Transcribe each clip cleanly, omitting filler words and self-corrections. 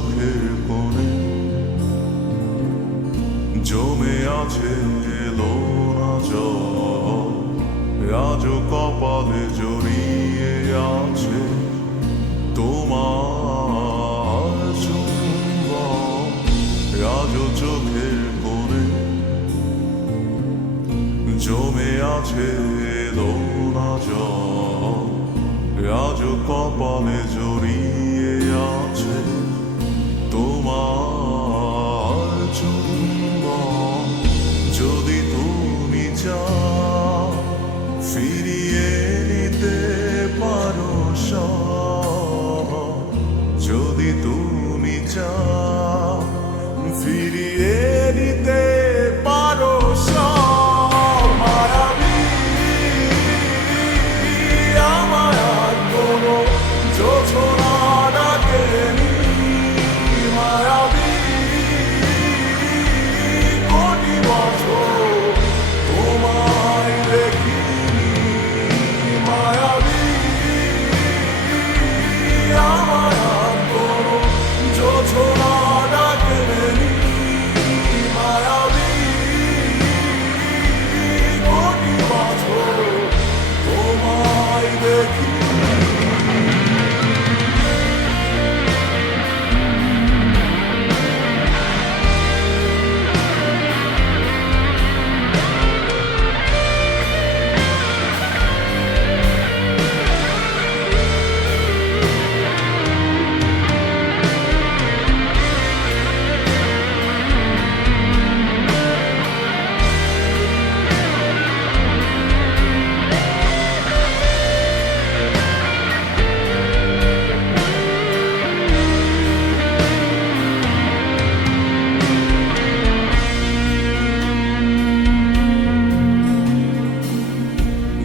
চোখের কোণে জমে আছে এলো না জল, আজও কপালে জড়িয়ে আছে তোমার চুম্বন। আজও চোখের কোণে জমে আছে এলো না জল, আজও কপালে জড়িয়ে আছে তোমার চুম্বন। যদি তুমি চাও ফিরিয়ে নিতে পারো সব, যদি তুমি চাও ফিরিয়ে নিতে পারো সব, মায়াবী আমার আর কোনো জোছনা ডাকেনি, মায়াবী কোটি বছর তোমায় দেখিনি, মায়াবী আমার আর কোনো জোছনা ডাকেনি, মায়াবী কোটি বছর তোমায় দেখিনি।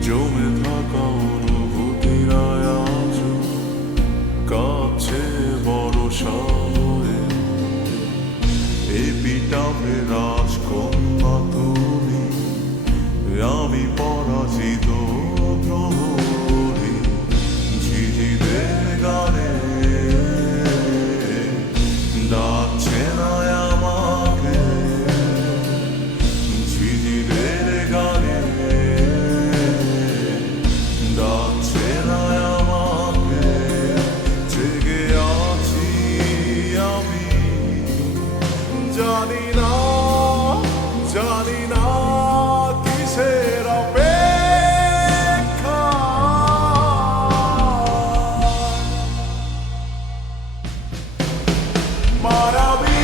জমে থাকা অনুভূতিরা আজ কাছে বরষা হয়ে, এপিটাপে রাজকন্যা তুমি, আমি পরাজিত প্রহরী। ঝিঝিদের গানে ডাকছে না আমাকে, ঝিঝিদের গানে ডাকছে না আমাকে, জেগে আছি আমি, জানি না কিসের অপেক্ষা। মায়াবী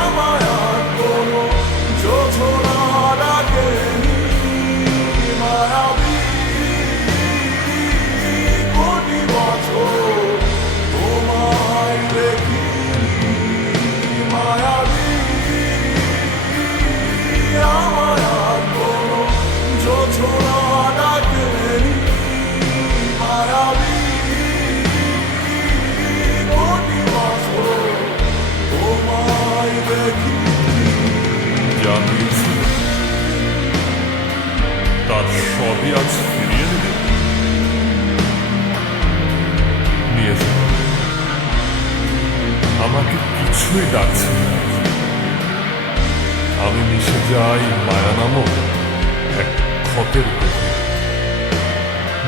আমার আর কোনো জোছনা ডাকেনি, মায়াবী কোটি বছর তোমায় দেখিনি, মায়াবী আমার আর কোনো জোছনা ডাকেনি, মায়াবী কোটি বছর তোমায় দেখিনি। জানিয়েছি তার সবই আজ ফিরিয়ে নেবে, নিয়ে যাও। আমাকে কিছুই ডাকছে না, আমি মিশে যাই মায়া নামক এক ক্ষতের গভীরে,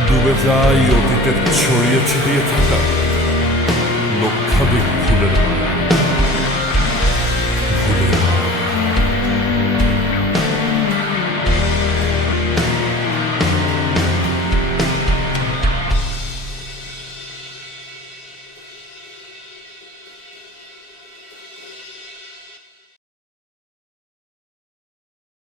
ডুবে যাই অতীতের ছড়িয়ে ছিটিয়ে থাকা লক্ষাধিক ফুলের মায়া।